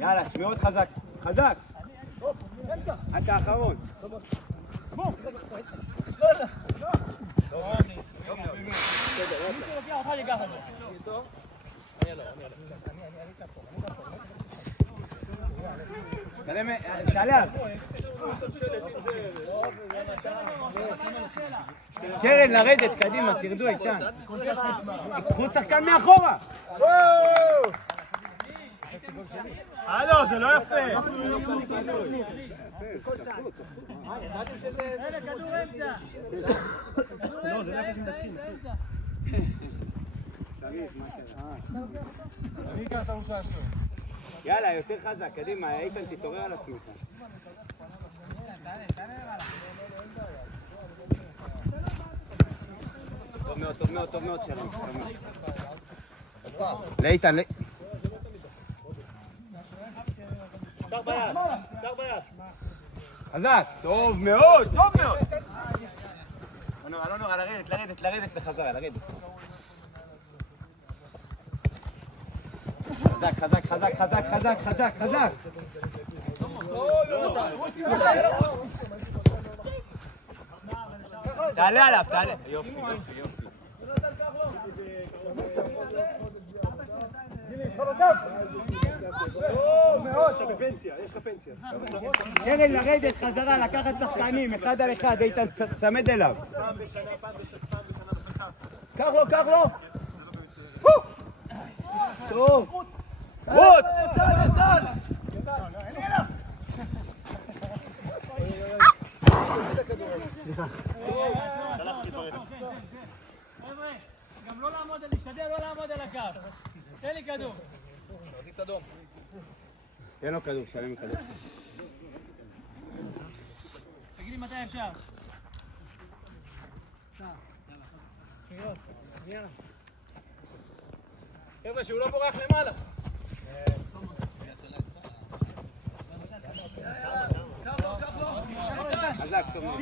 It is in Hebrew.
יאללה, שמיעות חזק. חזק. אתה האחרון. תעלה. קרן, לרדת, קדימה, תרדו איתן. קחו שחקן מאחורה. הלו, זה לא יפה. ידעתם שזה... כדור אמצע. לא, זה לא מנצחים. אני אקח את הרוסה שלו. יאללה, יותר חזק, קדימה, איתן, תתעורר על עצמך. טוב מאוד, שלום. לאיתן, קח ביד. חזק, טוב מאוד. אלונור, לרדת בחזרה, לרדת. חזק. תעלה עליו, תעלה. יופי. אתה בפנסיה, יש לך פנסיה. קרן, לרדת חזרה, לקחת שחקנים, אחד על אחד, איתן, צמד אליו. פעם בשנה בחכה. קח לו. טוב. רוץ! חבר'ה, גם לא לעמוד, להשתדל לא לעמוד על הקו. תן לי כדור. כרטיס אדום. תן לו כדור, שלם כדור. תגיד לי מתי אפשר. חבר'ה, שהוא לא בורח למעלה. קח לו. חזק, טוב מאוד.